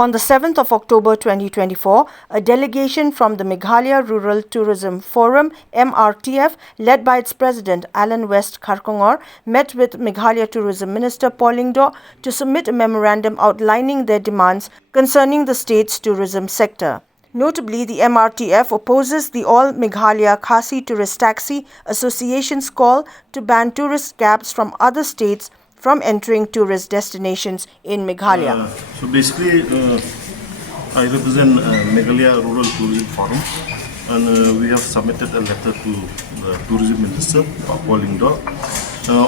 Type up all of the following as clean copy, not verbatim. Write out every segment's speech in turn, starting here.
On the 7th of October 2024, a delegation from the Meghalaya Rural Tourism Forum, Mrtf, led by its president Alan West Kharkongor, met with Meghalaya Tourism Minister Lyngdoh to submit a memorandum outlining their demands concerning the state's tourism sector. Notably, the Mrtf opposes the All Meghalaya Khasi Tourist Taxi Association's call to ban tourist cabs from other states from entering tourist destinations in Meghalaya. So basically, I represent Meghalaya Rural Tourism Forum, and we have submitted a letter to the Tourism Minister, Lyngdoh.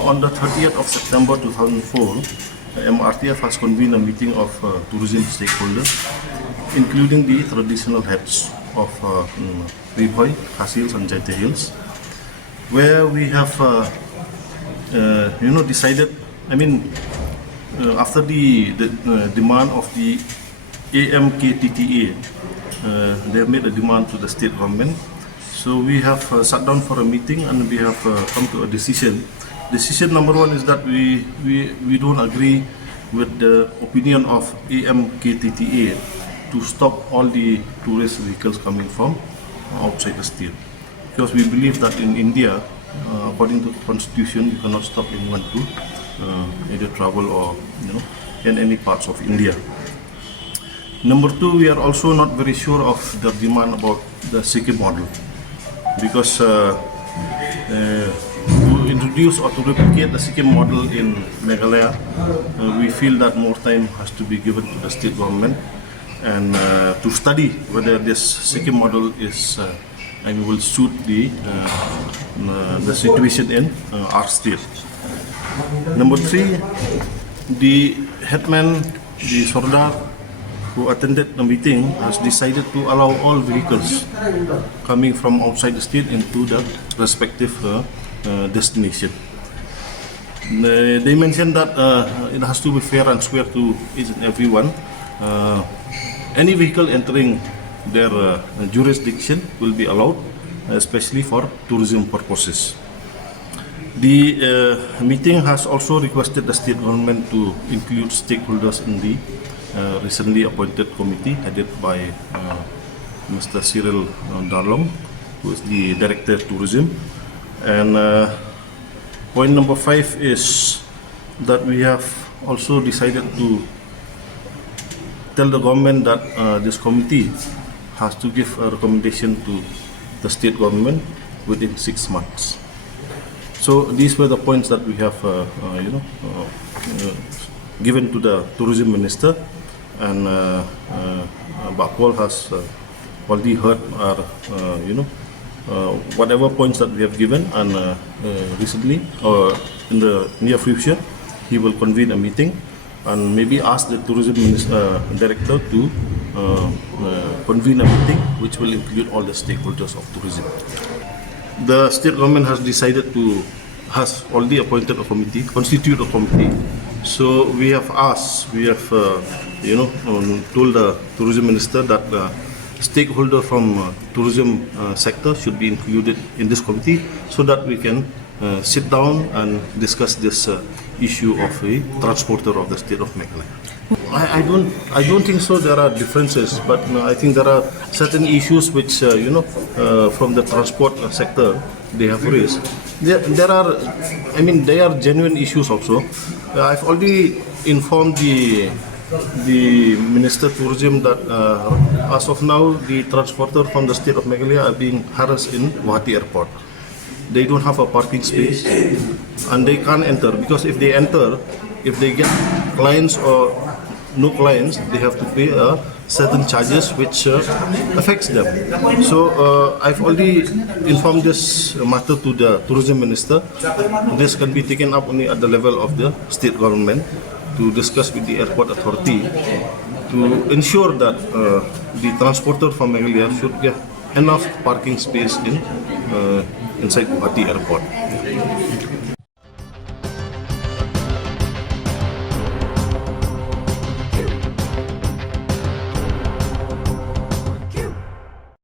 On the 30th of September 2004, Mrtf has convened a meeting of tourism stakeholders, including the traditional heads of Mrtf, Khasi Hills and Jaita Hills, where we have decided. After the demand of the AMKTTA, they have made a demand to the state government. So we have sat down for a meeting and we have come to a decision. Decision number one is that we don't agree with the opinion of AMKTTA to stop all the tourist vehicles coming from outside the state. Because we believe that in India, according to the constitution, you cannot stop anyone to either travel or in any parts of India. Number two, we are also not very sure of the demand about the Sikkim model, because to introduce or to replicate the Sikkim model in Meghalaya, we feel that more time has to be given to the state government and to study whether this Sikkim model is will suit the situation in our state. Number three, the headman, the Sardar, who attended the meeting, has decided to allow all vehicles coming from outside the state into the respective destination. They mentioned that it has to be fair and square to each and everyone. Any vehicle entering their jurisdiction will be allowed, especially for tourism purposes. The meeting has also requested the state government to include stakeholders in the recently appointed committee headed by Mr. Cyril Darlong, who is the Director of Tourism. And point number 5 is that we have also decided to tell the government that this committee has to give a recommendation to the state government within 6 months. So these were the points that we have, given to the tourism minister, and Bakol has already heard our, whatever points that we have given, and recently or in the near future, he will convene a meeting and maybe ask the tourism director to convene a meeting which will include all the stakeholders of tourism. The state government has already appointed a committee, constituted a committee. So we have told the tourism minister that stakeholder from tourism sector should be included in this committee, so that we can sit down and discuss this issue of a transporter of the state of Meghalaya. I don't think so. There are differences, but I think there are certain issues which from the transport sector they have raised. There are genuine issues also. I've already informed the Minister of Tourism that as of now the transporter from the state of Meghalaya are being harassed in Guwahati Airport. They don't have a parking space and they can't enter, because if they enter, if they get clients or no clients, they have to pay certain charges which affects them. So I've already informed this matter to the tourism minister. This can be taken up only at the level of the state government to discuss with the airport authority to ensure that the transporter from Meghalaya should get enough parking space inside Guwahati Airport.